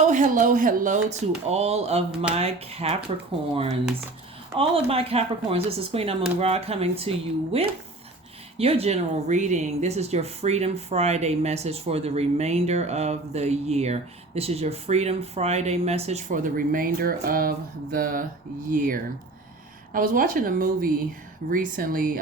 Hello to all of my Capricorns. All of my Capricorns, this is Queen Moon Ra coming to you with your general reading. This is your Freedom Friday message for the remainder of the year. This is your Freedom Friday message for the remainder of the year. I was watching a movie recently,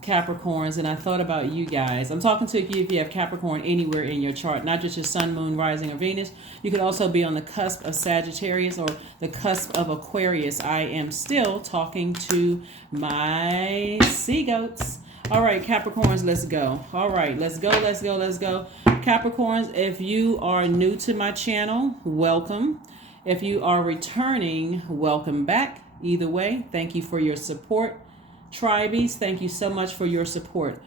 Capricorns, and I thought about you guys. I'm talking to you if you have Capricorn anywhere in your chart, not just your sun, moon, rising, or Venus. You could also be on the cusp of Sagittarius or the cusp of Aquarius. I am still talking to my sea goats. All right, Capricorns, let's go. All right, let's go. Capricorns, if you are new to my channel, welcome. If you are returning, welcome back. Either way, thank you for your support. Tribees, thank you so much for your support.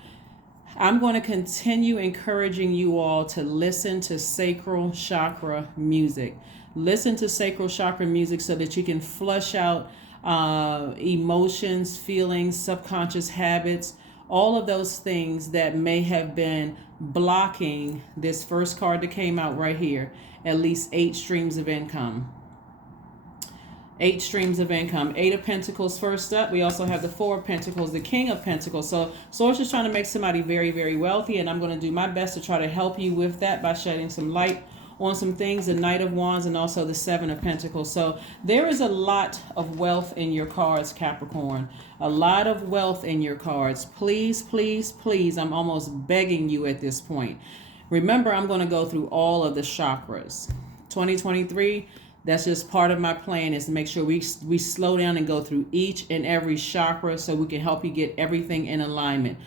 I'm going to continue encouraging you all to listen to sacral chakra music. Listen to sacral chakra music so that you can flush out emotions, feelings, subconscious habits, all of those things that may have been blocking this first card that came out right here, at least 8 streams of income. 8 streams of income. 8 of Pentacles first up. We also have the 4 of Pentacles, the King of Pentacles. So Source is trying to make somebody very, very wealthy, and I'm going to do my best to try to help you with that by shedding some light on some things. The Knight of Wands and also the 7 of Pentacles. So there is a lot of wealth in your cards, Capricorn. A lot of wealth in your cards. Please, please, please. I'm almost begging you at this point. Remember, I'm going to go through all of the chakras. 2023. That's just part of my plan, is to make sure we slow down and go through each and every chakra so we can help you get everything in alignment.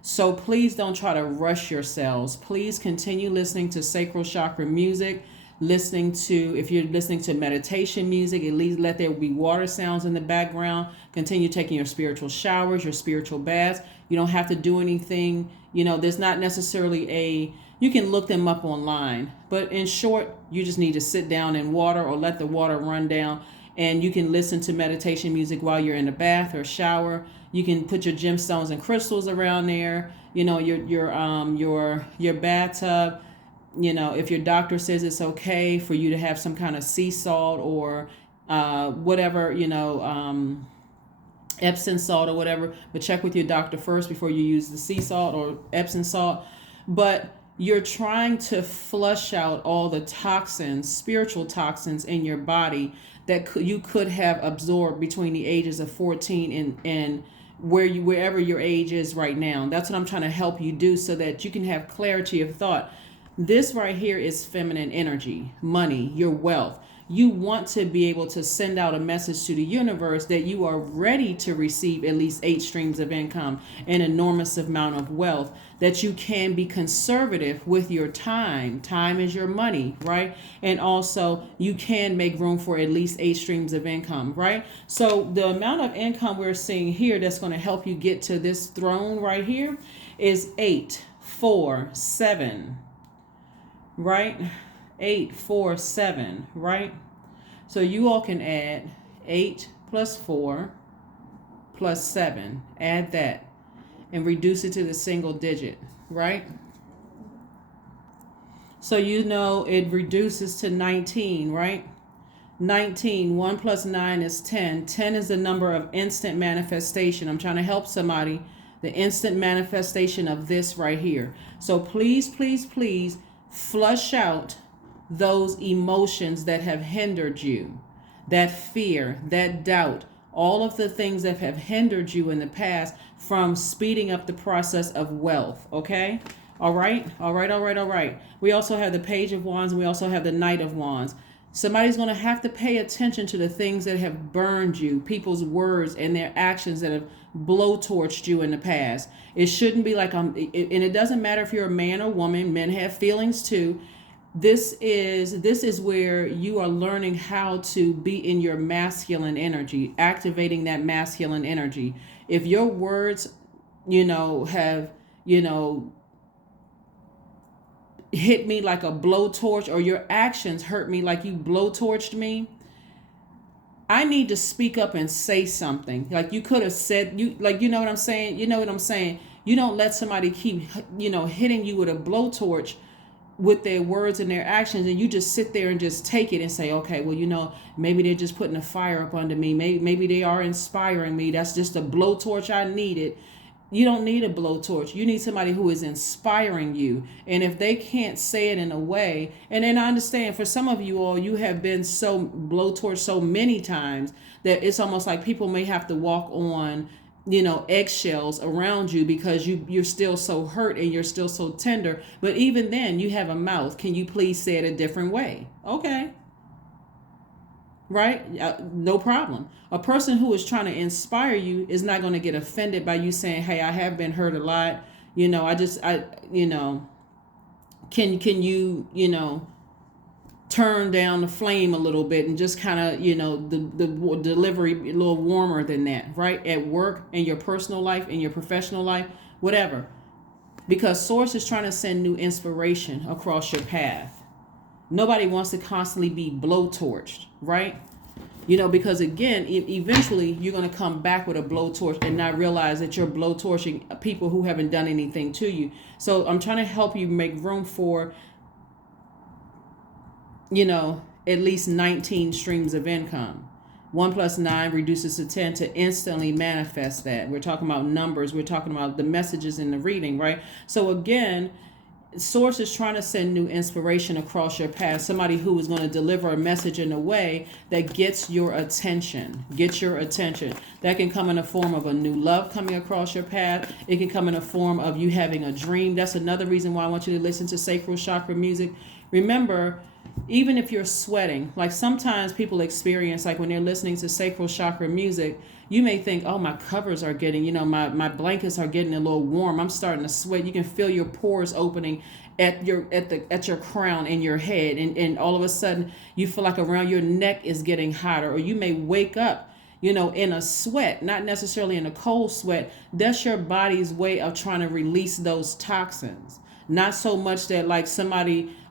So please don't try to rush yourselves. Please continue listening to sacral chakra music, if you're listening to meditation music, at least let there be water sounds in the background. Continue taking your spiritual showers, your spiritual baths. You don't have to do anything. There's not necessarily you can look them up online, but in short, you just need to sit down in water or let the water run down, and you can listen to meditation music while you're in the bath or shower. You can put your gemstones and crystals around there, your bathtub. If your doctor says it's okay for you to have some kind of sea salt or whatever, Epsom salt or whatever, but check with your doctor first before you use the sea salt or Epsom salt. But you're trying to flush out all the toxins, spiritual toxins in your body that you could have absorbed between the ages of 14 and wherever your age is right now. That's what I'm trying to help you do so that you can have clarity of thought. This right here is feminine energy, money, your wealth. You want to be able to send out a message to the universe that you are ready to receive at least 8 streams of income, an enormous amount of wealth, that you can be conservative with your time. Time is your money, right? And also you can make room for at least 8 streams of income, right? So the amount of income we're seeing here that's going to help you get to this throne right here is 8, 4, 7, right? 8, 4, 7, right? So you all can add 8 plus 4 plus 7. Add that and reduce it to the single digit, right? So it reduces to 19, right? 19, 1 plus 9 is 10. 10 is the number of instant manifestation. I'm trying to help somebody. The instant manifestation of this right here. So please, please, please flush out those emotions that have hindered you, that fear, that doubt, all of the things that have hindered you in the past from speeding up the process of wealth. Okay? All right. We also have the Page of Wands, and we also have the Knight of Wands. Somebody's going to have to pay attention to the things that have burned you, people's words and their actions that have blowtorched you in the past. It shouldn't be like, and it doesn't matter if you're a man or woman, men have feelings too. This is where you are learning how to be in your masculine energy, activating that masculine energy. If your words, have, hit me like a blowtorch, or your actions hurt me like you blowtorched me, I need to speak up and say something. Like you could have said, you know what I'm saying? You know what I'm saying? You don't let somebody keep, hitting you with a blowtorch with their words and their actions, and you just sit there and just take it and say, okay, well, maybe they're just putting a fire up under me. Maybe they are inspiring me. That's just a blowtorch I needed. You don't need a blowtorch. You need somebody who is inspiring you. And if they can't say it in a way, and then I understand for some of you all, you have been so blowtorch so many times that it's almost like people may have to walk on, eggshells around you because you're still so hurt and you're still so tender. But even then, you have a mouth. Can you please say it a different way? Okay. Right? No problem. A person who is trying to inspire you is not going to get offended by you saying, hey, I have been hurt a lot. Can you, turn down the flame a little bit and just kind of, the delivery a little warmer than that, right? At work, in your personal life, in your professional life, whatever. Because Source is trying to send new inspiration across your path. Nobody wants to constantly be blowtorched, right? Because again, eventually you're going to come back with a blowtorch and not realize that you're blowtorching people who haven't done anything to you. So I'm trying to help you make room for, at least 19 streams of income. 1 + 9 reduces to 10 to instantly manifest that. We're talking about numbers. We're talking about the messages in the reading, right? So again, Source is trying to send new inspiration across your path. Somebody who is going to deliver a message in a way that gets your attention. That can come in the form of a new love coming across your path. It can come in the form of you having a dream. That's another reason why I want you to listen to sacral chakra music. Remember, even if you're sweating, like sometimes people experience, like when they're listening to sacral chakra music, you may think, oh, my covers are getting, my blankets are getting a little warm. I'm starting to sweat. You can feel your pores opening at your crown and your head. And all of a sudden you feel like around your neck is getting hotter, or you may wake up, in a sweat, not necessarily in a cold sweat. That's your body's way of trying to release those toxins. Not so much that like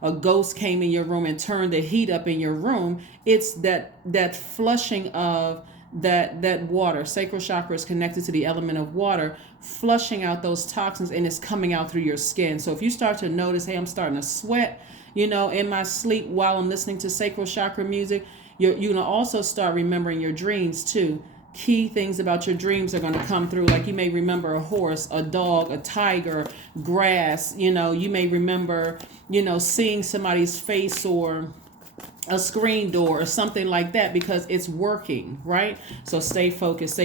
a ghost came in your room and turned the heat up in your room. It's that flushing of that water. Sacral chakra is connected to the element of water, flushing out those toxins, and it's coming out through your skin. So if you start to notice, hey, I'm starting to sweat, in my sleep while I'm listening to sacral chakra music, you're going to also start remembering your dreams too. Key things about your dreams are going to come through. Like you may remember a horse, a dog, a tiger, grass. You may remember, seeing somebody's face or a screen door or something like that, because it's working, right? So stay focused,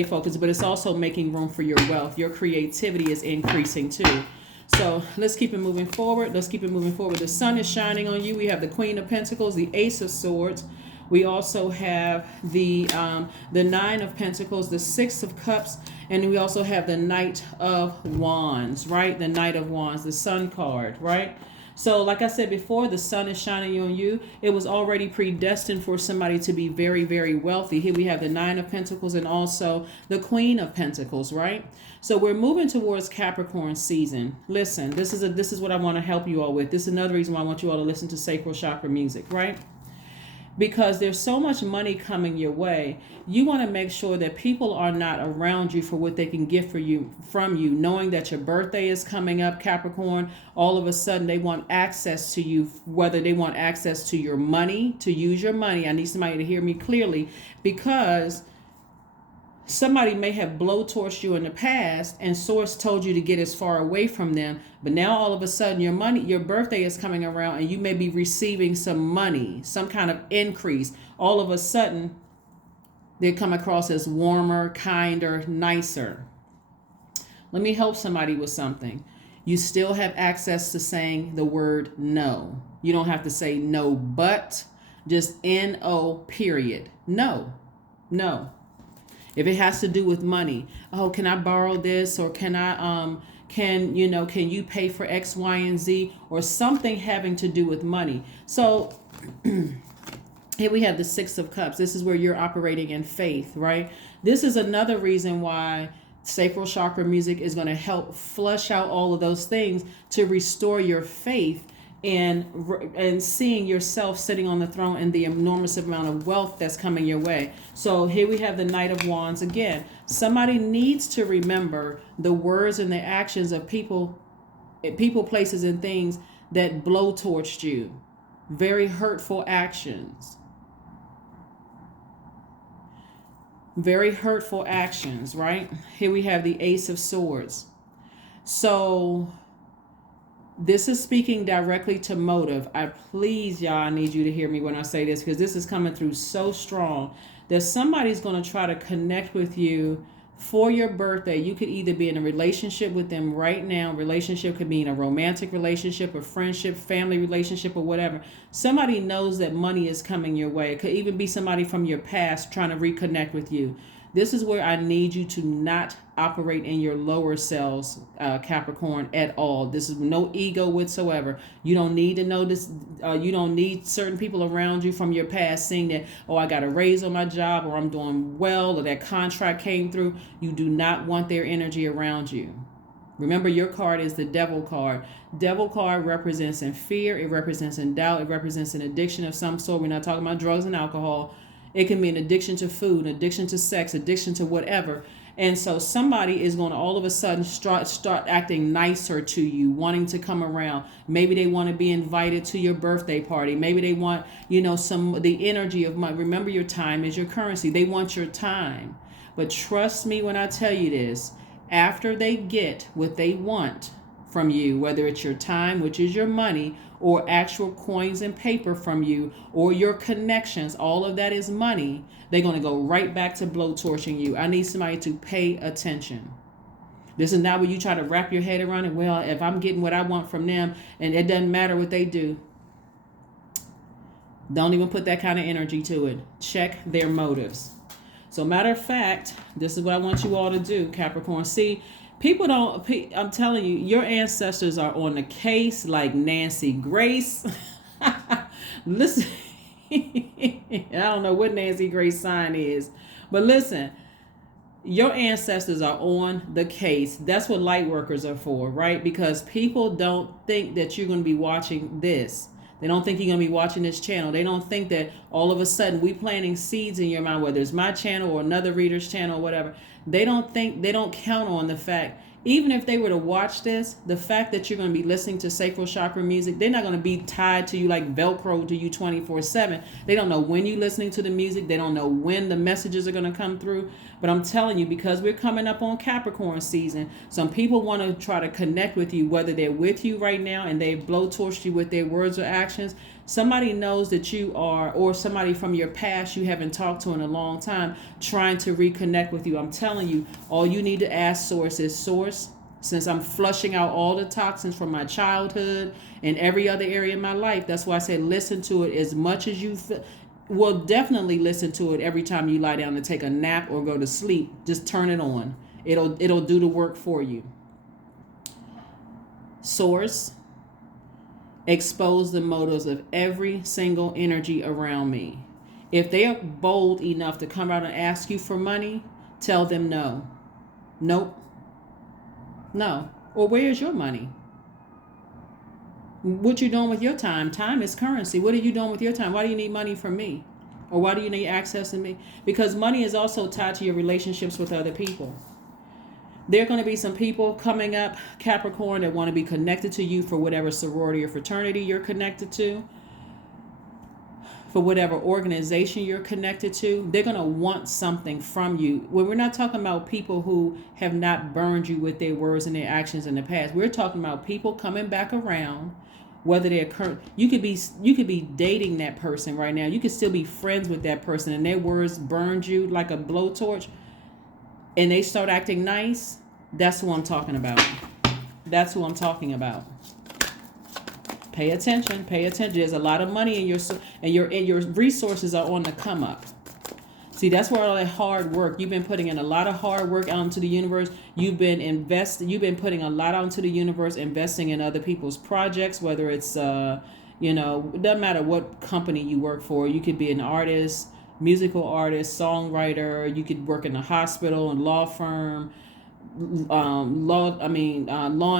but it's also making room for your wealth. Your creativity is increasing too. So let's keep it moving forward. The sun is shining on you. We have the Queen of Pentacles, the Ace of Swords. We also have the 9 of Pentacles, the 6 of Cups, and we also have the Knight of Wands, right? The Knight of Wands, the Sun card, right? So like I said before, the sun is shining on you. It was already predestined for somebody to be very, very wealthy. Here we have the 9 of Pentacles and also the Queen of Pentacles, right? So we're moving towards Capricorn season. Listen, this is what I want to help you all with. This is another reason why I want you all to listen to sacral chakra music, right? Because there's so much money coming your way. You want to make sure that people are not around you for what they can get from you, knowing that your birthday is coming up, Capricorn. All of a sudden they want access to you, whether they want access to your money, to use your money. I need somebody to hear me clearly, because somebody may have blowtorched you in the past and Source told you to get as far away from them. But now all of a sudden your birthday is coming around and you may be receiving some money, some kind of increase. All of a sudden they come across as warmer, kinder, nicer. Let me help somebody with something. You still have access to saying the word no. You don't have to say no, but just N-O, period. No. If it has to do with money, oh, can I borrow this, or can you pay for X, Y, and Z, or something having to do with money. So here we have the 6 of Cups. This is where you're operating in faith, right? This is another reason why sacral chakra music is going to help flush out all of those things to restore your faith and seeing yourself sitting on the throne and the enormous amount of wealth that's coming your way. So here we have the Knight of Wands again. Somebody needs to remember the words and the actions of people, places, and things that blowtorched you. Very hurtful actions. Very hurtful actions, right? Here we have the Ace of Swords. So this is speaking directly to motive. I need you to hear me when I say this, because this is coming through so strong that somebody's going to try to connect with you for your birthday. You could either be in a relationship with them right now. Relationship could be in a romantic relationship, a friendship, family relationship, or whatever. Somebody knows that money is coming your way. It could even be somebody from your past trying to reconnect with you. This is where I need you to not operate in your lower selves, Capricorn, at all. This is no ego whatsoever. You don't need to know this. You don't need certain people around you from your past saying that, oh, I got a raise on my job, or I'm doing well, or that contract came through. You do not want their energy around you. Remember, your card is the Devil card. Devil card represents in fear. It represents in doubt. It represents an addiction of some sort. We're not talking about drugs and alcohol. It can be an addiction to food, an addiction to sex, addiction to whatever. And so somebody is going to all of a sudden start acting nicer to you, wanting to come around. Maybe they want to be invited to your birthday party. Maybe they want, the energy of money. Remember, your time is your currency. They want your time. But trust me when I tell you this, after they get what they want from you, whether it's your time, which is your money, or actual coins and paper from you, or your connections, all of that is money, they're going to go right back to blowtorching you. I need somebody to pay attention. This is not where you try to wrap your head around it. Well, if I'm getting what I want from them, and it doesn't matter what they do, don't even put that kind of energy to it. Check their motives. So matter of fact, this is what I want you all to do, Capricorn. See, people don't, I'm telling you, your ancestors are on the case like Nancy Grace. Listen, I don't know what Nancy Grace sign is, but listen, your ancestors are on the case. That's what light workers are for, right? Because people don't think that you're going to be watching this. They don't think you're going to be watching this channel. They don't think that all of a sudden we planting seeds in your mind, whether it's my channel or another reader's channel or whatever. They don't count on the fact, even if they were to watch this, the fact that you're going to be listening to sacral chakra music, they're not going to be tied to you like Velcro to you 24/7. They don't know when you're listening to the music. They don't know when the messages are going to come through. But I'm telling you, because we're coming up on Capricorn season, some people want to try to connect with you, whether they're with you right now and they've blowtorched you with their words or actions. Somebody knows that you are, or somebody from your past you haven't talked to in a long time, trying to reconnect with you. I'm telling you, all you need to ask Source is, Source, since I'm flushing out all the toxins from my childhood and every other area of my life, that's why I said listen to it as much as you feel. Well, definitely listen to it every time you lie down to take a nap or go to sleep. Just turn it on. It'll do the work for you. Source, expose the motives of every single energy around me. If they are bold enough to come out and ask you for money, tell them no. Nope. No. Or where's your money? What you doing with your time? Time is currency. What are you doing with your time? Why do you need money from me? Or why do you need access to me? Because money is also tied to your relationships with other people. There are going to be some people coming up, Capricorn, that want to be connected to you for whatever sorority or fraternity you're connected to, for whatever organization you're connected to. They're going to want something from you. Well, we're not talking about people who have not burned you with their words and their actions in the past. We're talking about people coming back around, whether they're current. You could be dating that person right now. You could still be friends with that person, and their words burned you like a blowtorch, and they start acting nice. That's who I'm talking about. That's who I'm talking about. Pay attention. Pay attention. There's a lot of money in your resources are on the come up. See, that's where all that hard work. You've been putting in a lot of hard work out into the universe. You've been putting a lot out into the universe, investing in other people's projects, whether it's it doesn't matter what company you work for. You could be an artist, musical artist, songwriter. You could work in a hospital and law firm, law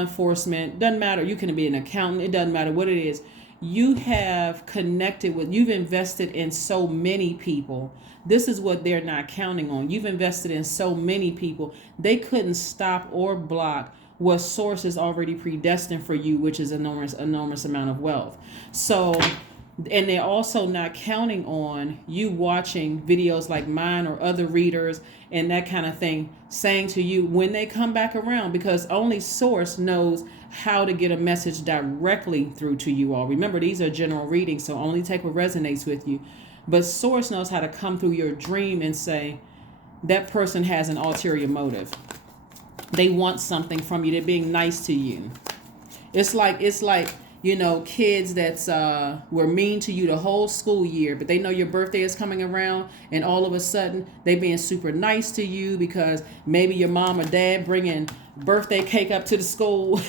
enforcement. Doesn't matter. You can be an accountant. It doesn't matter what it is. You have you've invested in so many people. This is what they're not counting on. You've invested in so many people. They couldn't stop or block what source is already predestined for you, which is enormous amount of wealth. So, and they're also not counting on you watching videos like mine or other readers and that kind of thing, saying to you when they come back around, because only source knows how to get a message directly through to you all. Remember, these are general readings, so only take what resonates with you. But source knows how to come through your dream and say, that person has an ulterior motive. They want something from you. They're being nice to you. It's like, you know, kids that's were mean to you the whole school year, but they know your birthday is coming around, and all of a sudden they being super nice to you because maybe your mom or dad bringing birthday cake up to the school.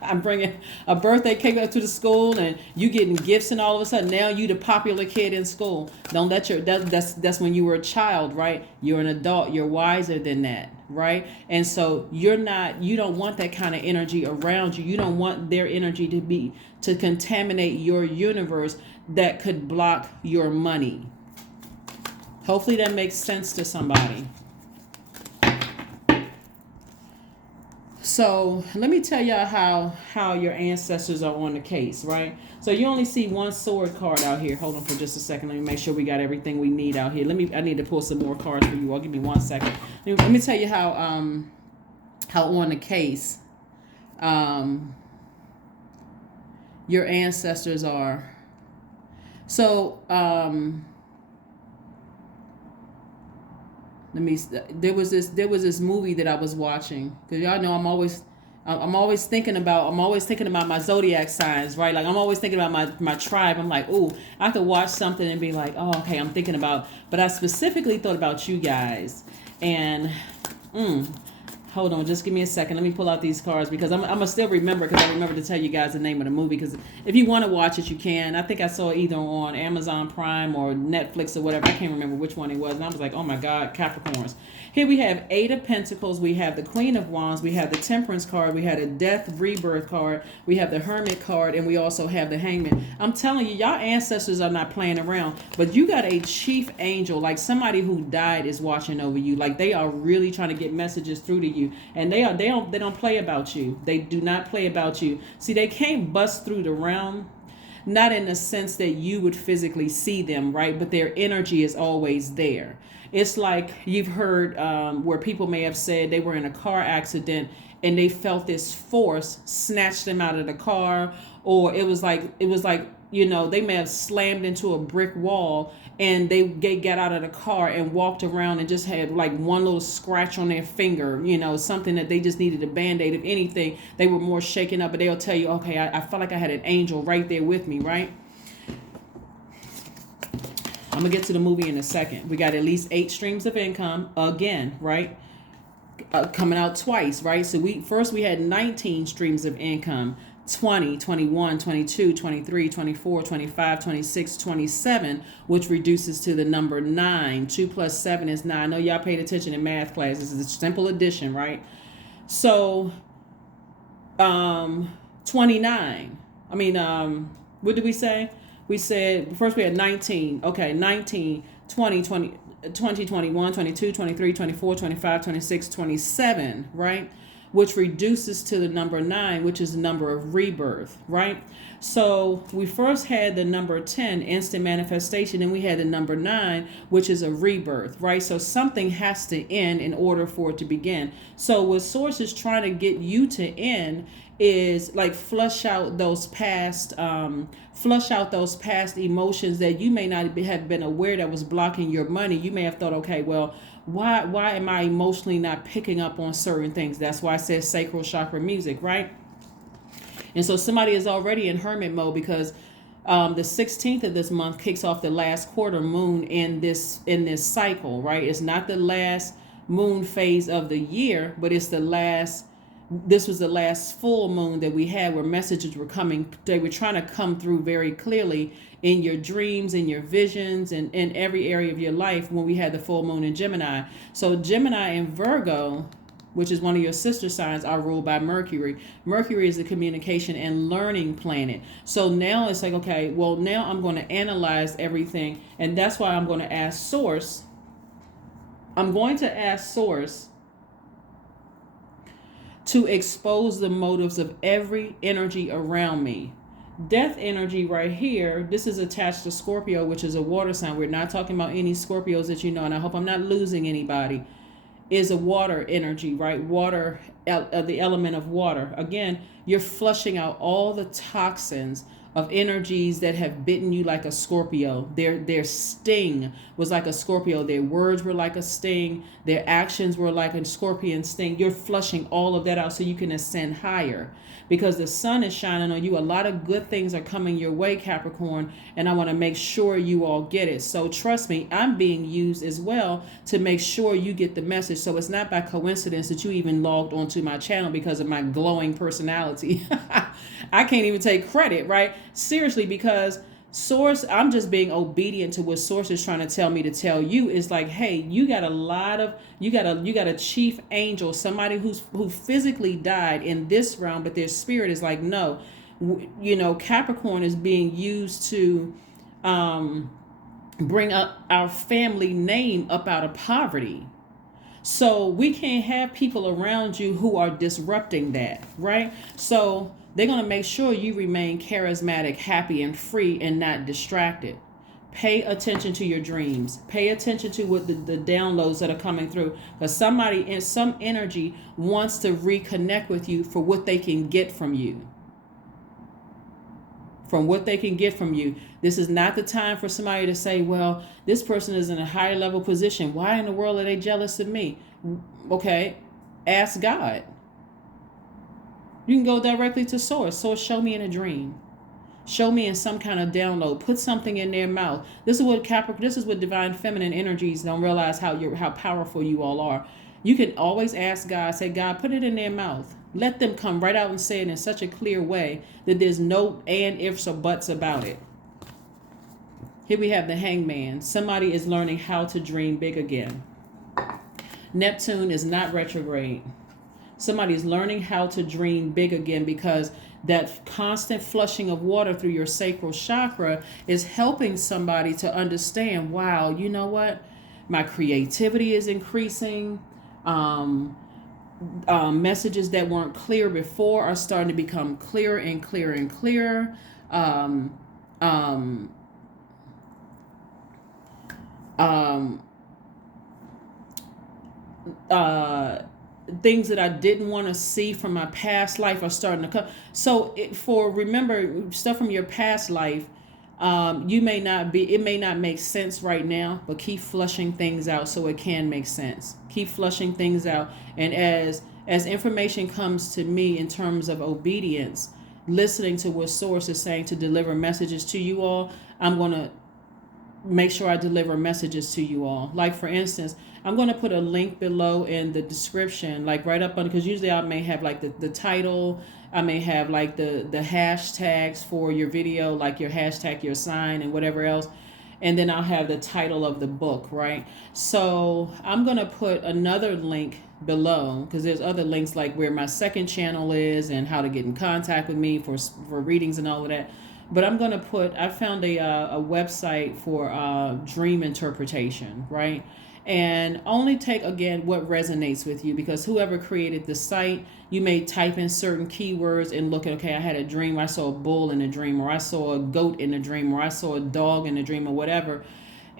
I'm bringing a birthday cake up to the school, and you getting gifts, and all of a sudden now you the popular kid in school. Don't let your that's when you were a child, right? You're an adult. You're wiser than that, right? And so you don't want that kind of energy around you. You don't want their energy to contaminate your universe that could block your money. Hopefully that makes sense to somebody. So let me tell y'all how your ancestors are on the case, right? So you only see one sword card out here. Hold on for just a second. Let me make sure we got everything we need out here. I need to pull some more cards for you all. Give me 1 second. Let me tell you how on the case your ancestors are. So there was this movie that I was watching, because y'all know I'm always thinking about my zodiac signs, right? Like I'm always thinking about my tribe. I'm like, ooh, I could watch something and be like, oh, okay, I'm thinking about, but I specifically thought about you guys. And hold on, just give me a second. Let me pull out these cards, because I'm gonna still remember, because I remember to tell you guys the name of the movie. Because if you want to watch it, you can. I think I saw it either on Amazon Prime or Netflix or whatever. I can't remember which one it was. And I was like, oh my God, Capricorns. Here we have 8 of Pentacles. We have the Queen of Wands. We have the Temperance card. We have the Death Rebirth card. We have the Hermit card. And we also have the Hangman. I'm telling you, y'all ancestors are not playing around. But you got a chief angel, like somebody who died is watching over you. Like they are really trying to get messages through to you. And they don't play about you. They do not play about you. See, they can't bust through the realm, not in the sense that you would physically see them, right? But their energy is always there. It's like you've heard where people may have said they were in a car accident and they felt this force snatch them out of the car, or it was like, you know, they may have slammed into a brick wall and they got out of the car and walked around and just had like one little scratch on their finger, you know, something that they just needed a Band-Aid. If anything, they were more shaken up, but they'll tell you, okay, I felt like I had an angel right there with me, right? I'm gonna get to the movie in a second. We got at least 8 streams of income again, right? Coming out twice, right? So we had 19 streams of income. 20, 21, 22, 23, 24, 25, 26, 27, which reduces to the number 9. 2 plus 7 is 9. I know y'all paid attention in math class. This is a simple addition, right? So 29. I mean, what did we say? We said first we had 19. Okay, 19, 20, 21, 22, 23, 24, 25, 26, 27, right? Which reduces to the number 9, which is the number of rebirth, right? So we first had the number 10, instant manifestation, and we had the number 9, which is a rebirth, right? So something has to end in order for it to begin. So what Source is trying to get you to end is like flush out those past emotions that you may not have been aware that was blocking your money. You may have thought, okay, well, why am I emotionally not picking up on certain things? That's why I said sacral chakra music, right? And so somebody is already in hermit mode, because the 16th of this month kicks off the last quarter moon in this cycle, right? It's not the last moon phase of the year, but it's this was the last full moon that we had, where messages were coming. They were trying to come through very clearly in your dreams, in your visions, and in every area of your life when we had the full moon in Gemini. So Gemini and Virgo, which is one of your sister signs, are ruled by Mercury. Mercury is the communication and learning planet. So now it's like, okay, well, now I'm going to analyze everything. And that's why I'm going to ask Source. to expose the motives of every energy around me. Death energy right here, this is attached to Scorpio, which is a water sign. We're not talking about any Scorpios that you know, and I hope I'm not losing anybody. Is a water energy, right? Water, the element of water. Again, you're flushing out all the toxins of energies that have bitten you like a Scorpio. Their sting was like a Scorpio. Their words were like a sting. Their actions were like a scorpion sting. You're flushing all of that out so you can ascend higher. Because the sun is shining on you. A lot of good things are coming your way, Capricorn, and I want to make sure you all get it. So trust me, I'm being used as well to make sure you get the message. So it's not by coincidence that you even logged onto my channel because of my glowing personality. I can't even take credit, right? Seriously, because Source, I'm just being obedient to what Source is trying to tell me to tell you. Is like, hey, you got a chief angel, somebody who physically died in this realm, but their spirit is like, no, Capricorn is being used to bring up our family name up out of poverty. So we can't have people around you who are disrupting that, right? So they're going to make sure you remain charismatic, happy, and free and not distracted. Pay attention to your dreams. Pay attention to what the downloads that are coming through. Because somebody in some energy wants to reconnect with you for what they can get from you. From what they can get from you. This is not the time for somebody to say, well, this person is in a higher level position. Why in the world are they jealous of me? Okay, ask God. You can go directly to Source. Source, show me in a dream. Show me in some kind of download. Put something in their mouth. This is what divine feminine energies don't realize how powerful you all are. You can always ask God, say, God, put it in their mouth. Let them come right out and say it in such a clear way that there's no and ifs or buts about it. Here we have the Hangman. Somebody is learning how to dream big again. Neptune is not retrograde. Somebody is learning how to dream big again because that constant flushing of water through your sacral chakra is helping somebody to understand, wow, you know what? My creativity is increasing. Messages that weren't clear before are starting to become clearer and clearer and clearer. Things that I didn't want to see from my past life are starting to come. So remember stuff from your past life, it may not make sense right now, but keep flushing things out so it can make sense. Keep flushing things out. And as information comes to me in terms of obedience, listening to what Source is saying to deliver messages to you all, I'm going to make sure I deliver messages to you all. Like, for instance, I'm going to put a link below in the description, like right up on, because usually I may have like the title, I may have like the hashtags for your video, like your hashtag, your sign, and whatever else. And then I'll have the title of the book, right? So I'm going to put another link below, because there's other links like where my second channel is and how to get in contact with me for readings and all of that. But I found a website for dream interpretation, right? And only take, again, what resonates with you, because whoever created the site, you may type in certain keywords and look at, okay, I had a dream, I saw a bull in a dream, or I saw a goat in a dream, or I saw a dog in a dream, or whatever.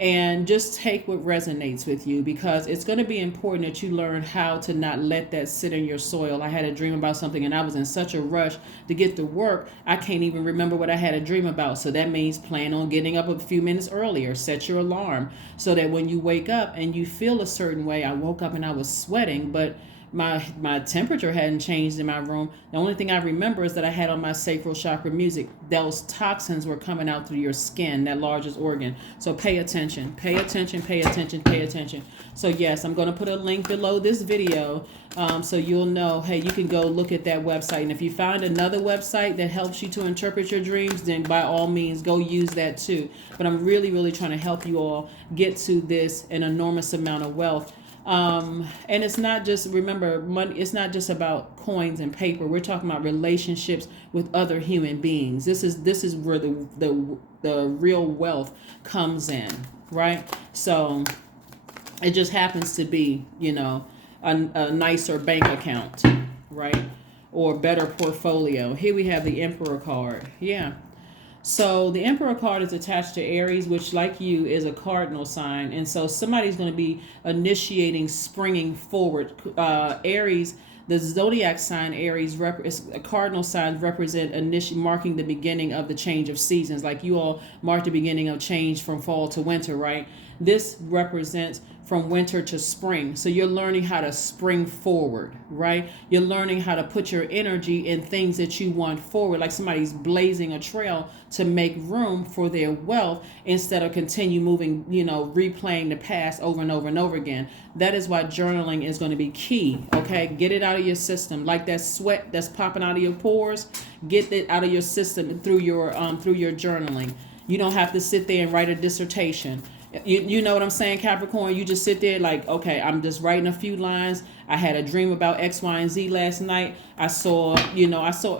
And just take what resonates with you, because it's going to be important that you learn how to not let that sit in your soil. I had a dream about something and I was in such a rush to get to work, I can't even remember what I had a dream about. So that means plan on getting up a few minutes earlier. Set your alarm so that when you wake up and you feel a certain way. I woke up and I was sweating, but my temperature hadn't changed in my room. The only thing I remember is that I had on my sacral chakra music. Those toxins were coming out through your skin, that largest organ. So pay attention, pay attention, pay attention, pay attention. So yes, I'm going to put a link below this video so you'll know, hey, you can go look at that website. And if you find another website that helps you to interpret your dreams, then by all means, go use that too. But I'm really, really trying to help you all get to this an enormous amount of wealth. And it's not just, remember, money, it's not just about coins and paper. We're talking about relationships with other human beings. This is where the real wealth comes in, right? So it just happens to be, a nicer bank account, right? Or better portfolio. Here we have the Emperor card. Yeah. So the Emperor card is attached to Aries, which, like you, is a cardinal sign. And so somebody's going to be initiating, springing forward. Aries, the zodiac sign Aries, cardinal signs represent marking the beginning of the change of seasons. Like you all mark the beginning of change from fall to winter, right? This represents from winter to spring. So you're learning how to spring forward, right? You're learning how to put your energy in things that you want forward, like somebody's blazing a trail to make room for their wealth instead of continue moving, replaying the past over and over and over again. That is why journaling is going to be key, okay? Get it out of your system. Like that sweat that's popping out of your pores, get it out of your system through your journaling. You don't have to sit there and write a dissertation. You know what I'm saying, Capricorn? You just sit there like, okay, I'm just writing a few lines. I had a dream about X, Y, and Z last night. I saw I saw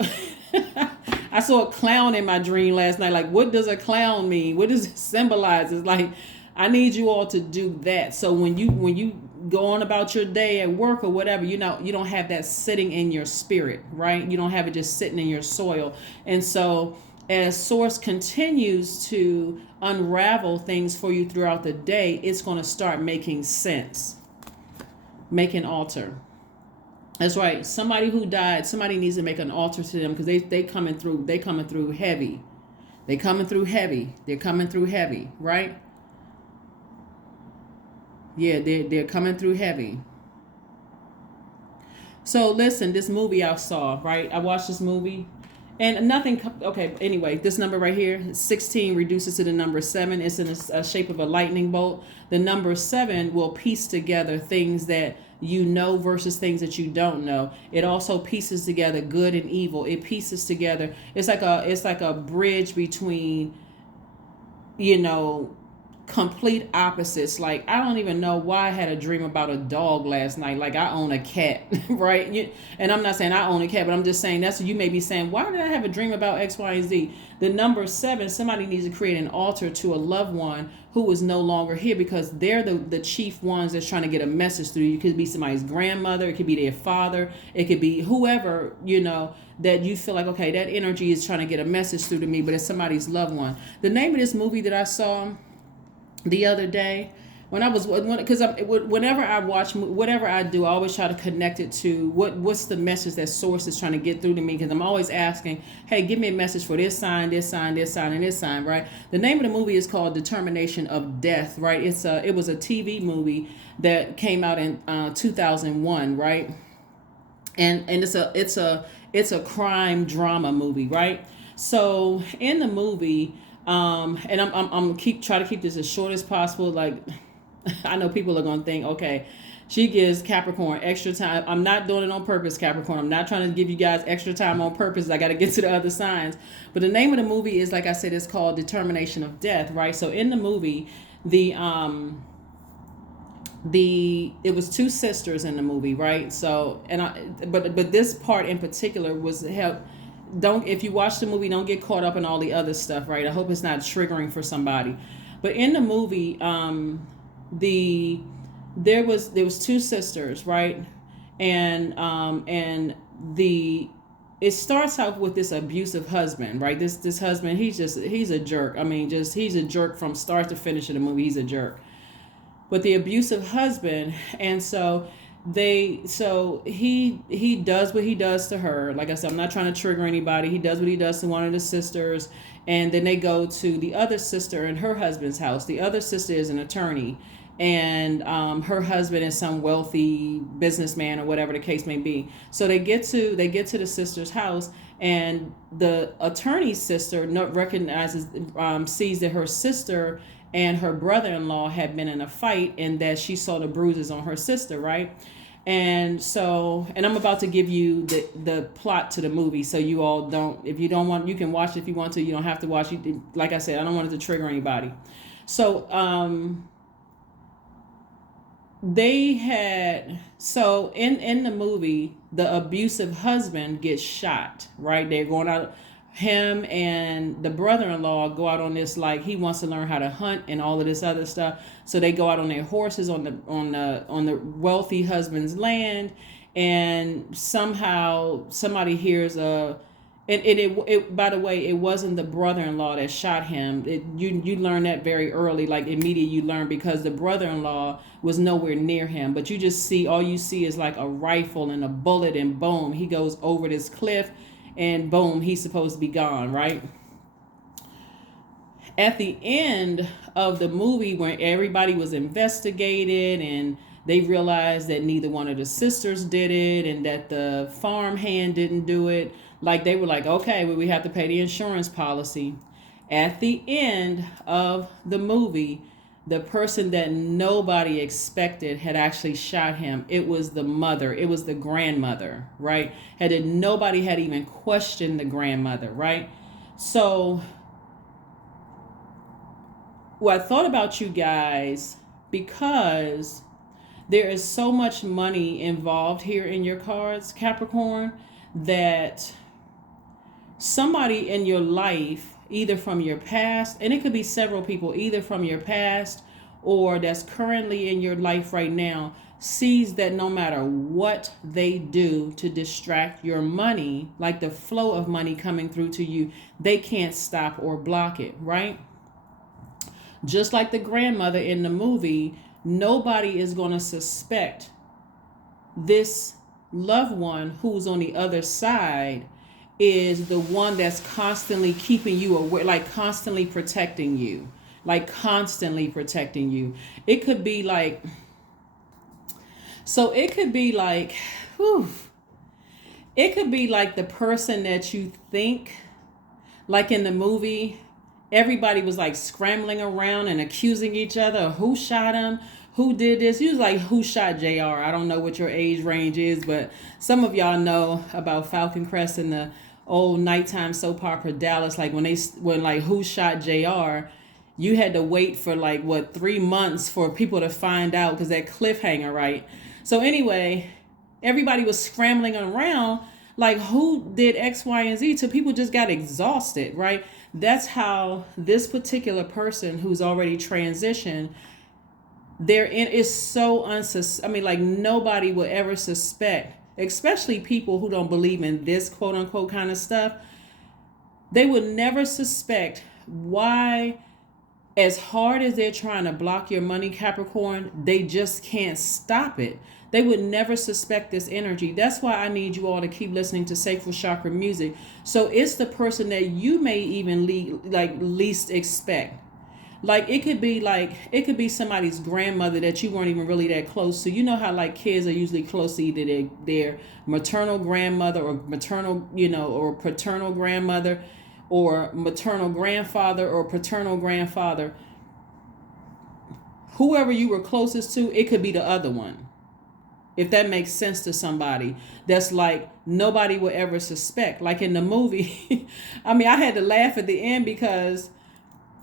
a clown in my dream last night. Like, what does a clown mean? What does it symbolize? It's like, I need you all to do that. So when you go on about your day at work or whatever, you don't have that sitting in your spirit, right? You don't have it just sitting in your soil. And so as Source continues to unravel things for you throughout the day, it's going to start making sense, make an altar. That's right. Somebody who died, somebody needs to make an altar to them, because they coming through heavy. They're coming through heavy, right? Yeah, they're coming through heavy. So listen, this movie I saw, right? I watched this movie. And nothing, okay, anyway, this number right here, 16 reduces to the number 7. It's in a shape of a lightning bolt. The number 7 will piece together things that you know versus things that you don't know. It also pieces together good and evil. It pieces together. It's like a bridge between, complete opposites. Like, I don't even know why I had a dream about a dog last night. Like, I own a cat, right? And I'm not saying I own a cat, but I'm just saying that's what you may be saying. Why did I have a dream about X, Y, and Z? The number 7, somebody needs to create an altar to a loved one who is no longer here, because they're the chief ones that's trying to get a message through. You could be somebody's grandmother. It could be their father. It could be whoever, that you feel like, okay, that energy is trying to get a message through to me, but it's somebody's loved one. The name of this movie that I saw the other day, whenever I watch whatever I do, I always try to connect it to what's the message that Source is trying to get through to me, because I'm always asking, hey, give me a message for this sign, this sign, this sign, and this sign, right? The name of the movie is called Determination of Death, right? It was a TV movie that came out in 2001, right? And it's a crime drama movie, right? So in the movie, and I'm try to keep this as short as possible. Like, I know people are going to think, okay, she gives Capricorn extra time. I'm not doing it on purpose, Capricorn. I'm not trying to give you guys extra time on purpose. I got to get to the other signs. But the name of the movie is, like I said, it's called Determination of Death, right? So in the movie, it was 2 sisters in the movie, right? So, but this part in particular was help. If you watch the movie, don't get caught up in all the other stuff, right? I hope it's not triggering for somebody. But in the movie, there was 2 sisters, right? And it starts out with this abusive husband, right? This husband, he's a jerk. I mean, he's a jerk from start to finish of the movie. He's a jerk. But the abusive husband, and so he does what he does to her. Like I said, I'm not trying to trigger anybody. He does what he does to one of the sisters, and then they go to the other sister and her husband's house. The other sister is an attorney, and her husband is some wealthy businessman or whatever the case may be. So they get to the sister's house, and the attorney's sister sees that her sister and her brother-in-law had been in a fight, and that she saw the bruises on her sister, right? And so, and I'm about to give you the plot to the movie, so you all don't, if you don't want, you can watch it if you want to. You don't have to watch it. Like I said, I don't want it to trigger anybody. So in the movie, the abusive husband gets shot, right? They're going out. Him and the brother-in-law go out on this, like, he wants to learn how to hunt and all of this other stuff. So they go out on their horses on the wealthy husband's land, and somehow somebody hears it by the way, it wasn't the brother-in-law that shot him. You learn that very early, like immediately you learn, because the brother-in-law was nowhere near him. But you just see, all you see is like a rifle and a bullet, and boom, he goes over this cliff, and boom, he's supposed to be gone, right? At the end of the movie, when everybody was investigated and they realized that neither one of the sisters did it and that the farm hand didn't do it, like they were like, okay, well, we have to pay the insurance policy. At the end of the movie, the person that nobody expected had actually shot him. It was the mother. It was the grandmother, right? Nobody had even questioned the grandmother, right? So what I thought about you guys, because there is so much money involved here in your cards, Capricorn, that somebody in your life, either from your past, and it could be several people, either from your past or that's currently in your life right now, sees that no matter what they do to distract your money, like the flow of money coming through to you, they can't stop or block it, right? Just like the grandmother in the movie, nobody is going to suspect this loved one who's on the other side is the one that's constantly keeping you aware, like constantly protecting you, It could be like, so it could be like, it could be like the person that you think, like in the movie, everybody was like scrambling around and accusing each other. Who shot him? Who did this? You was like, who shot JR? I don't know what your age range is, but some of y'all know about Falcon Crest and the old nighttime soap opera Dallas. Like when like who shot JR, you had to wait for 3 months for people to find out, because that cliffhanger, right? So anyway, everybody was scrambling around like who did X, Y, and Z, till people just got exhausted, right? That's how this particular person who's already transitioned, is so nobody will ever suspect, especially people who don't believe in this quote unquote kind of stuff. They would never suspect why, as hard as they're trying to block your money, Capricorn, they just can't stop it. They would never suspect this energy. That's why I need you all to keep listening to Sacral Chakra music. So it's the person that you may even least expect. It could be somebody's grandmother that you weren't even really that close to. You know how kids are usually close to either their maternal grandmother or maternal, or paternal grandmother, or maternal grandfather or paternal grandfather. Whoever you were closest to, it could be the other one. If that makes sense to somebody, that's nobody will ever suspect. Like in the movie, I had to laugh at the end because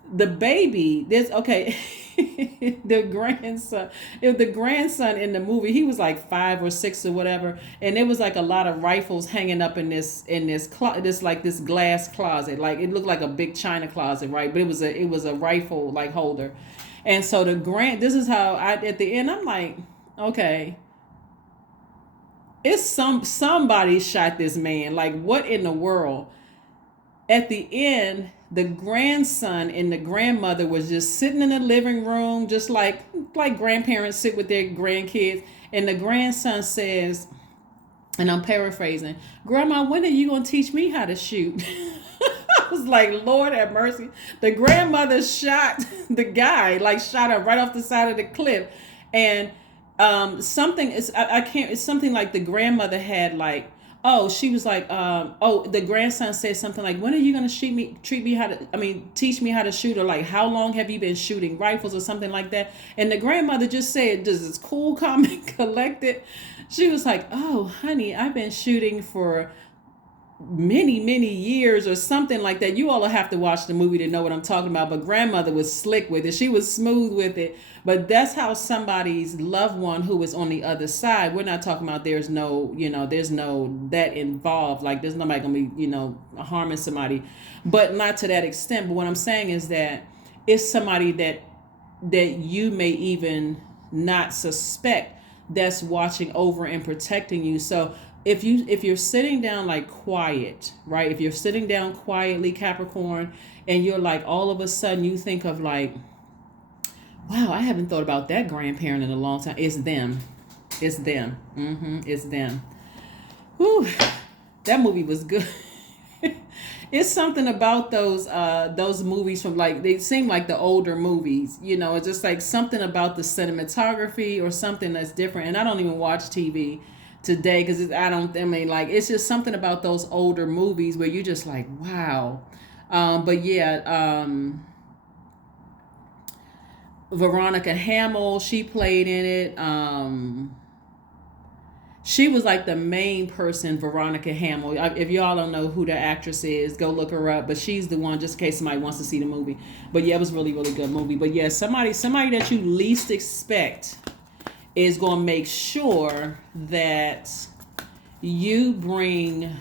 the baby, the grandson in the movie, he was 5 or 6 or whatever, and there was a lot of rifles hanging up in this glass closet. It looked like a big china closet, right? But it was a rifle holder. And so this is how at the end I'm like, okay, it's somebody shot this man. What in the world? At the end, the grandson and the grandmother was just sitting in the living room, just like grandparents sit with their grandkids. And the grandson says, and I'm paraphrasing, "Grandma, when are you going to teach me how to shoot?" I was like, Lord have mercy. The grandmother shot the guy, shot him right off the side of the cliff. And it's something like the grandmother had she was the grandson said something like, when are you going to teach me how to shoot, or how long have you been shooting rifles, or something like that. And the grandmother just said, just as cool, calm, and collected. She was like, oh, honey, I've been shooting for many, many years, or something like that. You all will have to watch the movie to know what I'm talking about. But grandmother was slick with it. She was smooth with it. But that's how somebody's loved one who is on the other side. We're not talking about there's no that involved. There's nobody gonna be, harming somebody, but not to that extent. But what I'm saying is that it's somebody that you may even not suspect that's watching over and protecting you. So if you're sitting down like quiet, right? If you're sitting down quietly, Capricorn, and you're like all of a sudden you think of like, wow, I haven't thought about that grandparent in a long time. It's them. It's them. It's them. Whew. That movie was good. It's something about those movies from like, they seem like the older movies, you know. It's just like something about the cinematography or something that's different. And I don't even watch TV today because like it's just something about those older movies where you're just like, wow. But yeah, Veronica Hamill, she played in it. She was like the main person, Veronica Hamill. If y'all don't know who the actress is, go look her up. But she's the one, just in case somebody wants to see the movie. But yeah, it was really, really good movie. But yeah, somebody that you least expect is going to make sure that you bring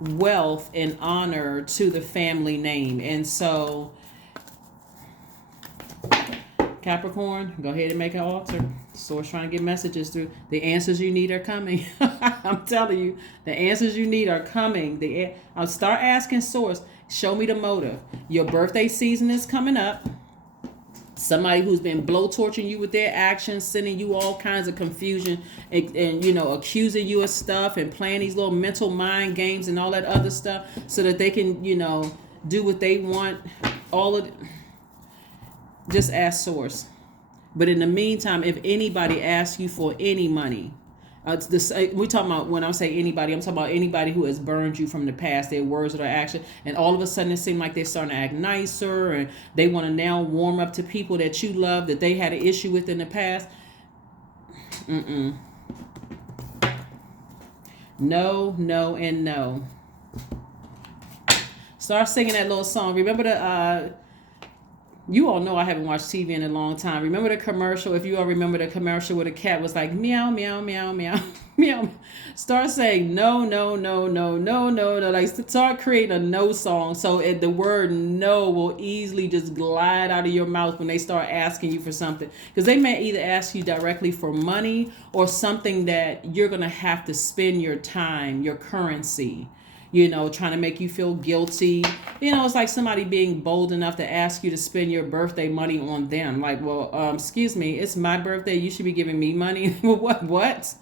wealth and honor to the family name. And so, Capricorn, go ahead and make an altar. Source trying to get messages through. The answers you need are coming. I'm telling you, the answers you need are coming. I'll start asking Source, show me the motive. Your birthday season is coming up. Somebody who's been blowtorching you with their actions, sending you all kinds of confusion and you know, accusing you of stuff and playing these little mental mind games and all that other stuff so that they can, you know, do what they want. Just ask Source. But in the meantime, if anybody asks you for any money, we talking about, when I say anybody, I'm talking about anybody who has burned you from the past, their words or their action, and all of a sudden it seems like they're starting to act nicer and they want to now warm up to people that you love that they had an issue with in the past. No, no, and no. Start singing that little song. Remember you all know I haven't watched TV in a long time. Remember the commercial? If you all remember the commercial where the cat was like, meow, meow, meow, meow, meow. Start saying no, no, no, no, no, no, no. Like, start creating a no song so the word no will easily just glide out of your mouth when they start asking you for something. Because they may either ask you directly for money or something that you're going to have to spend your time, your currency, you know, trying to make you feel guilty. You know, it's like somebody being bold enough to ask you to spend your birthday money on them. Like, well, excuse me, it's my birthday. You should be giving me money. What?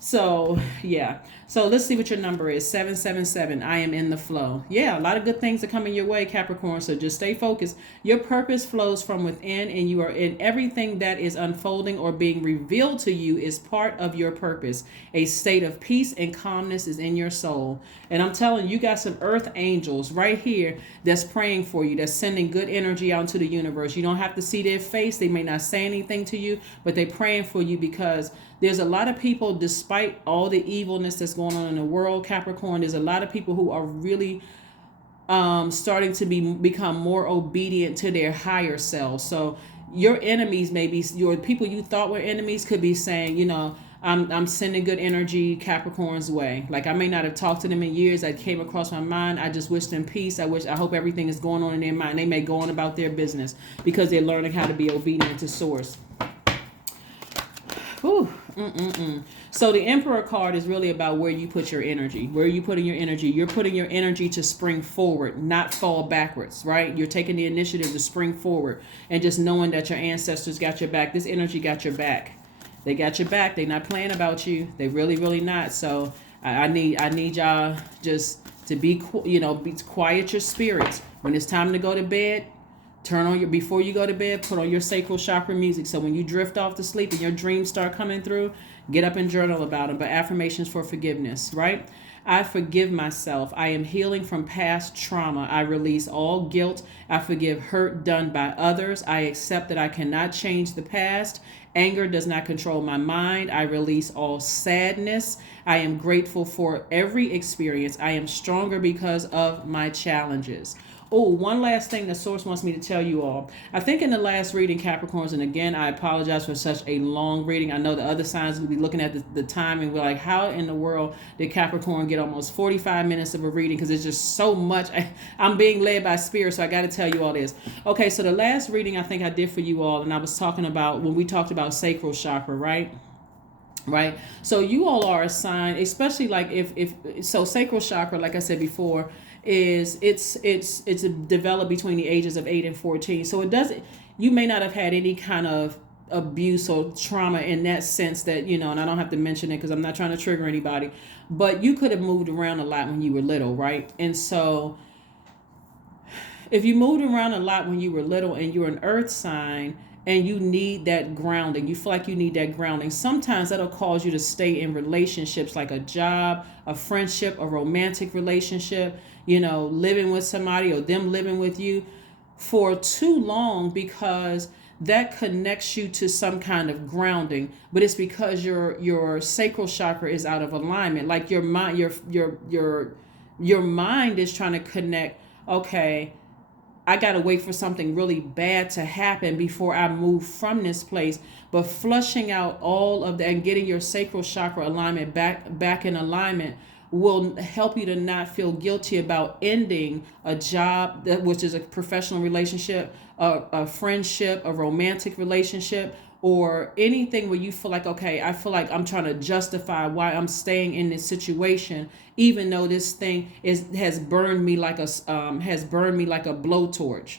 So, yeah. So let's see what your number is. 777. I am in the flow. Yeah, a lot of good things are coming your way, Capricorn. So just stay focused. Your purpose flows from within, and you are in everything that is unfolding or being revealed to you is part of your purpose. A state of peace and calmness is in your soul. And I'm telling you, you got some earth angels right here that's praying for you, that's sending good energy out into the universe. You don't have to see their face. They may not say anything to you, but they're praying for you because there's a lot of people, despite all the evilness that's going on in the world, Capricorn, there's a lot of people who are really starting to become more obedient to their higher selves. So your enemies, maybe your people you thought were enemies, could be saying, you know, I'm sending good energy Capricorn's way. Like, I may not have talked to them in years. I came across my mind. I just wish them peace. I hope everything is going on in their mind. They may go on about their business because they're learning how to be obedient to Source. Whew. So the Emperor card is really about where you put your energy. Where are you putting your energy? You're putting your energy to spring forward, not fall backwards, right? You're taking the initiative to spring forward and just knowing that your ancestors got your back. This energy got your back. They got your back. They're not playing about you. They really, really not. So I need y'all just to be quiet your spirits. When it's time to go to bed, before you go to bed, put on your sacral chakra music. So when you drift off to sleep and your dreams start coming through, get up and journal about them. But affirmations for forgiveness, right? I forgive myself. I am healing from past trauma. I release all guilt. I forgive hurt done by others. I accept that I cannot change the past. Anger does not control my mind. I release all sadness. I am grateful for every experience. I am stronger because of my challenges. Oh, one last thing the Source wants me to tell you all. I think in the last reading, Capricorns, and again, I apologize for such a long reading. I know the other signs will be looking at the time and we're like, how in the world did Capricorn get almost 45 minutes of a reading? Because it's just so much. I'm being led by spirit, so I got to tell you all this. Okay, so the last reading I think I did for you all, and I was talking about when we talked about sacral chakra, right? right? So you all are assigned, especially like if so sacral chakra, like I said before, is it's developed between the ages of 8 and 14. So it doesn't, you may not have had any kind of abuse or trauma in that sense, that, you know, and I don't have to mention it because I'm not trying to trigger anybody, but you could have moved around a lot when you were little, right? And so if you moved around a lot when you were little and you're an earth sign and you need that grounding, you feel like you need that grounding, sometimes that'll cause you to stay in relationships like a job, a friendship, a romantic relationship, you know, living with somebody or them living with you for too long, because that connects you to some kind of grounding. But it's because your sacral chakra is out of alignment. Like your mind, your mind is trying to connect, okay, I got to wait for something really bad to happen before I move from this place. But flushing out all of that and getting your sacral chakra alignment back in alignment will help you to not feel guilty about ending a job, that which is a professional relationship, a friendship, a romantic relationship, or anything where you feel like, okay, I feel like I'm trying to justify why I'm staying in this situation, even though this thing has burned me like a blowtorch,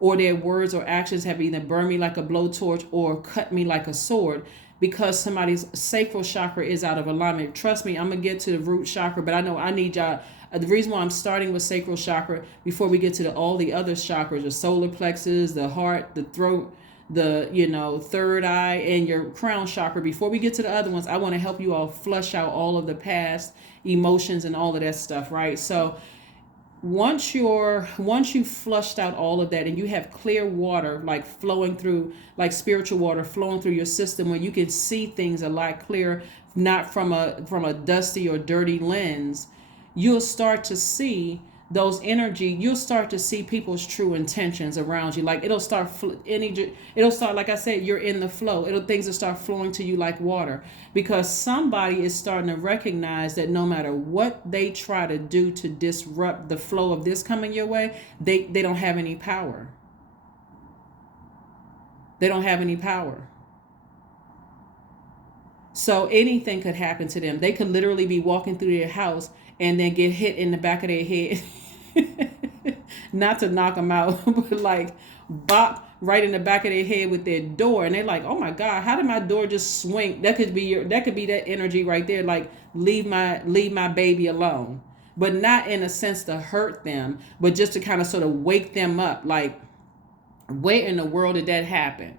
or their words or actions have either burned me like a blowtorch or cut me like a sword, because somebody's sacral chakra is out of alignment. Trust me, I'm gonna get to the root chakra, but I know I need y'all. The reason why I'm starting with sacral chakra before we get to all the other chakras, the solar plexus, the heart, the throat, the, you know, third eye, and your crown chakra. Before we get to the other ones, I want to help you all flush out all of the past emotions and all of that stuff, right? So once you've flushed out all of that and you have clear water like flowing through, like spiritual water flowing through your system, where you can see things a lot clearer, not from a dusty or dirty lens, you'll start to see you'll start to see people's true intentions around you. Like it'll start like I said, you're in the flow. Things will start flowing to you like water, because somebody is starting to recognize that no matter what they try to do to disrupt the flow of this coming your way, they don't have any power. They don't have any power. So anything could happen to them. They could literally be walking through their house and then get hit in the back of their head. Not to knock them out, but like bop right in the back of their head with their door. And they're like, oh my God, how did my door just swing? That could be that energy right there. Like, leave my baby alone. But not in a sense to hurt them, but just to kind of sort of wake them up. Like, where in the world did that happen?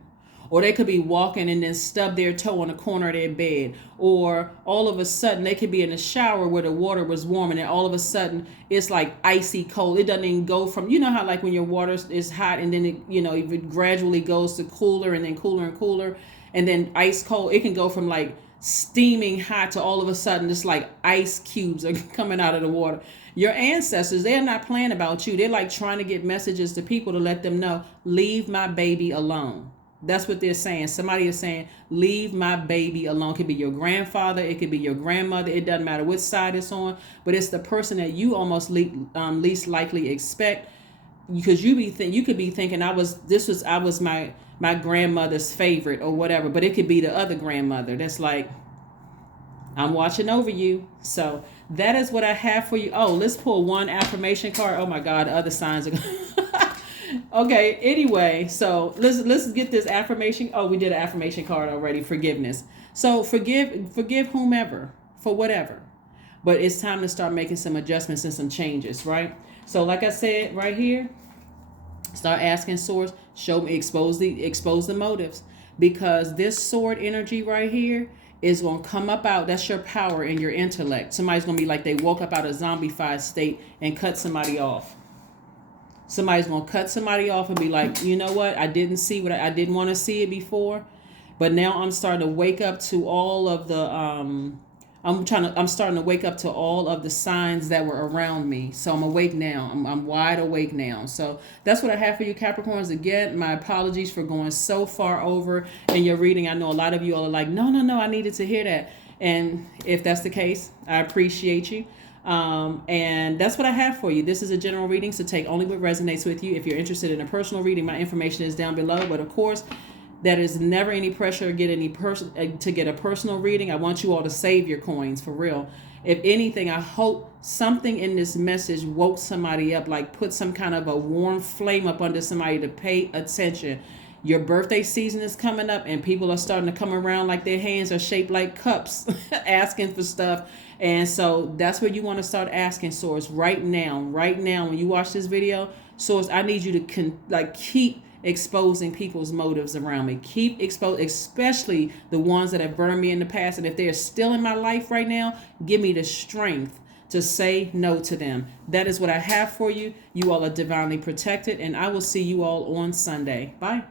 Or they could be walking and then stub their toe on the corner of their bed. Or all of a sudden they could be in a shower where the water was warm, and then all of a sudden it's like icy cold. It doesn't even go from, you know how like when your water is hot and then it gradually goes to cooler and then cooler and cooler and then ice cold. It can go from like steaming hot to all of a sudden just like ice cubes are coming out of the water. Your ancestors, they're not playing about you. They're like trying to get messages to people to let them know, leave my baby alone. That's what they're saying. Somebody is saying, leave my baby alone. It could be your grandfather. It could be your grandmother. It doesn't matter which side it's on. But it's the person that you almost least likely expect. Because you could be thinking, I was my grandmother's favorite or whatever. But it could be the other grandmother that's like, I'm watching over you. So that is what I have for you. Oh, let's pull one affirmation card. Oh my God, the other signs are Okay, anyway, so let's get this affirmation. Oh, we did an affirmation card already, forgiveness. So forgive whomever for whatever. But it's time to start making some adjustments and some changes, right? So like I said right here, start asking source, show me, expose the motives. Because this sword energy right here is going to come up out. That's your power and your intellect. Somebody's going to be like they woke up out of zombified state and cut somebody off. Somebody's going to cut somebody off and be like, you know what? I didn't see what I didn't want to see it before. But now I'm starting to wake up to all of the, I'm starting to wake up to all of the signs that were around me. So I'm awake now. I'm wide awake now. So that's what I have for you, Capricorns. Again, my apologies for going so far over in your reading. I know a lot of you all are like, no, I needed to hear that. And if that's the case, I appreciate you. And that's what I have for you. This is a general reading, so take only what resonates with you. If you're interested in a personal reading, my information is down below. But of course, That is never any pressure to get a personal reading. I want you all to save your coins for real. If anything, I hope something in this message woke somebody up, like put some kind of a warm flame up under somebody to pay attention. Your birthday season is coming up and people are starting to come around like their hands are shaped like cups asking for stuff. And so that's where you want to start asking, Source, right now. When you watch this video, Source, I need you to keep exposing people's motives around me. Keep especially the ones that have burned me in the past. And if they're still in my life right now, give me the strength to say no to them. That is what I have for you. You all are divinely protected, and I will see you all on Sunday. Bye.